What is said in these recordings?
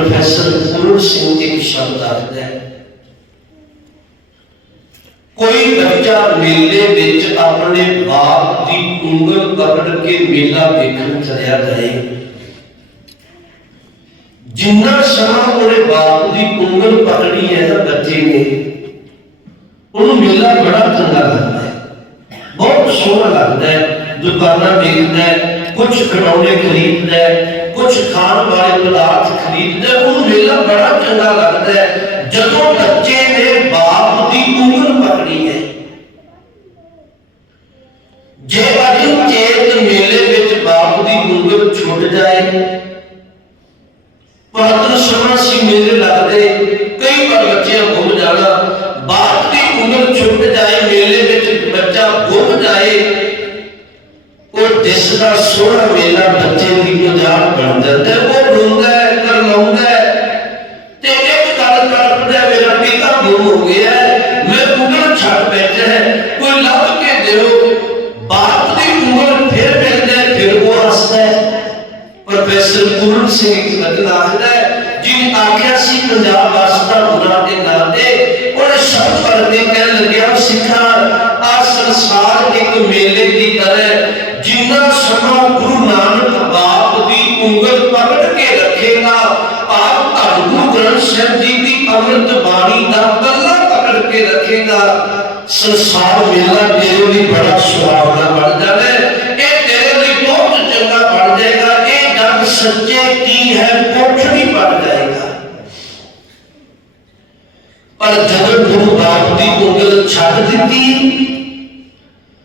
Professor Puran Singh ਇੱਕ ਸ਼ਬਦ ਆਖਦਾ ਹੈ। ਕੋਈ ਬੱਚਾ ਮੇਲੇ ਵਿੱਚ ਆਪਣੇ ਬਾਪ ਦੀ ਉਂਗਲ ਪਕੜ ਕੇ ਮੇਲਾ ਵੇਖਣ ਚਲਿਆ ਜਾਏ। ਜਿੰਨਾ ਸਮਾਂ ਉਹਨੇ ਬਾਪ ਦੀ ਉਂਗਲ ਪਕੜੀ ਹੈ ਨਾ ਬੱਚੇ ਨੇ, ਉਹਨੂੰ ਮੇਲਾ ਬੜਾ ਚੰਗਾ ਲੱਗਦਾ ਹੈ। ਬਹੁਤ ਸੋਹਣਾ ਲੱਗਦਾ ਹੈ, ਦੁਕਾਨਾਂ ਵੇਖਦਾ ਹੈ ਕੁਝ ਖਿਡੌਣੇ ਖਰੀਦਦਾ ਹੈ ਕੁਝ ਖਾਣ ਵਾਲੇ ਪਦਾਰਥ ਖਰੀਦਦਾ ਹੈ। ਉਹਨੂੰ ਮੇਲਾ ਬੜਾ ਚੰਗਾ ਲੱਗਦਾ ਹੈ। ਜਦੋਂ ਬੱਚੇ ਨੇ ਬਾਪ ਦੀ ਉਂਗਲ ਪਕੜੀ ਹੈ। ਜੇ ਅਜਿਹੇ ਚੇਤ ਮੇਲੇ ਵਿੱਚ ਬਾਪ ਦੀ ਉਂਗਲ ਛੁੱਟ ਜਾਏ, ਪੁਰਾਤਨ ਸਮਾਂ ਸੀ ਮੇਰੇ ਲੱਗਦੇ, ਕਈ ਵਾਰ ਬੱਚਿਆਂ ਗੁੰਮ ਜਾਣਾ, ਬਾਪ ਦੀ ਉਂਗਲ ਛੁੱਟ ਜਾਏ, ਮੇਲੇ ਉਹ ਦਿਸਦਾ ਸੋਹਣਾ ਮੇਲਾ ਬੱਚੇ ਦੀ ਮਜ਼ਾਕ ਬਣ ਜਾਂਦਾ ਉਹ ਰੋਂਦਾ ਹੈ, ਕਰਲਾਉਂਦਾ ਹੈ। ਤੇ ਇੱਕ ਗੱਲ ਕਰਦਾ ਮੇਰਾ ਪਿਤਾ ਗੁੰਮ ਹੋ ਗਿਆ ਮੈਂ ਉਂਗਲ ਛੱਡ ਬੈਠਾ ਹੈ। ਕੋਈ ਲੱਭ ਕੇ ਦਿਓ, ਬਾਪ ਦੀ ਉਮਰ ਫਿਰ ਮਿਲ ਫਿਰ ਉਹ ਹੱਸਦਾ ਪ੍ਰੋਫੈਸਰ ਪੂਰਨ ਸਿੰਘ ਇੱਕ ਹੈ ਜਿਨ ਆਖਿਆ ਸੀ, ਪੰਜਾਬ ਵਾਸਤਾ ਗੁਰਾਂ ਦੇ ਨਾਂ अमृत बाणी का पल्ला पकड़ के रखेगा। संसार मेला तेरे लिए बड़ा सुहावना बन जाए ये तेरे लिए बहुत चंगा बन जाएगा। ये डर सच्चे की है कोठड़ी बन जाएगा। पर जब गुरु बाप की उंगल छड़ दी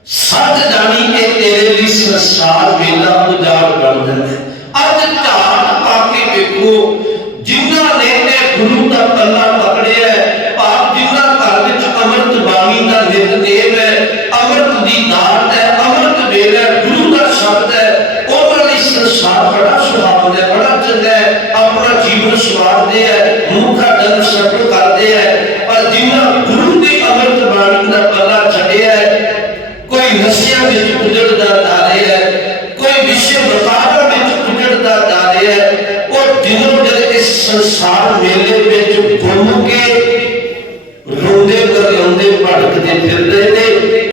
सच जानी के तेरे लिए संसार मेला उजाड़ बन जाए अज ढाट पाके देखो ਦਾ ਪੱਲਾ ਪਕੜਿਆ ਹੈ, ਭਾਵ ਜਿਨ੍ਹਾਂ ਘਰ ਵਿੱਚ ਅੰਮ੍ਰਿਤ ਬਾਣੀ ਦਾ ਨਿਤਨੇਮ ਹੈ ਅੰਮ੍ਰਿਤ ਦੀ ਦਾਤ ਹੈ ਅੰਮ੍ਰਿਤ ਵੇਲ ਹੈ ਗੁਰੂ ਦਾ ਸ਼ਬਦ ਹੈ ਉਹਨਾਂ ਲਈ ਸੰਸਾਰ ਬੜਾ ਸੁਹਾਵਣਾ ਹੈ ਬੜਾ ਚੰਗਾ ਹੈ ਆਪਣਾ ਜੀਵਨ ਸਵਾਰਦੇ ਹੈ ਮੂਖਾ ਜਨ ਸਤਿ ਕਰਦੇ ਹੈ ਪਰ ਜਿਨ੍ਹਾਂ ਗੁਰੂ ਦੀ ਅੰਮ੍ਰਿਤ ਬਾਣੀ ਦਾ ਪੱਲਾ ਛੱਡਿਆ ਹੈ ਕੋਈ ਨਸ਼ਿਆਂ ਵਿੱਚ ਉਜੜਦਾ ਜਾ ਰਿਹਾ ਹੈ ਕੋਈ ਵਿਸ਼ੇ ਵਪਾਰਾਂ ਵਿੱਚ ਉਜੜਦਾ ਜਾ ਰਿਹਾ ਹੈ ਉਹ ਦਿਨੋਂ ਦਿਨ ਇਸ ਸੰਸਾਰ ਮੇਲੇ ਵਿੱਚ ਗੁੰਮ ਕੇ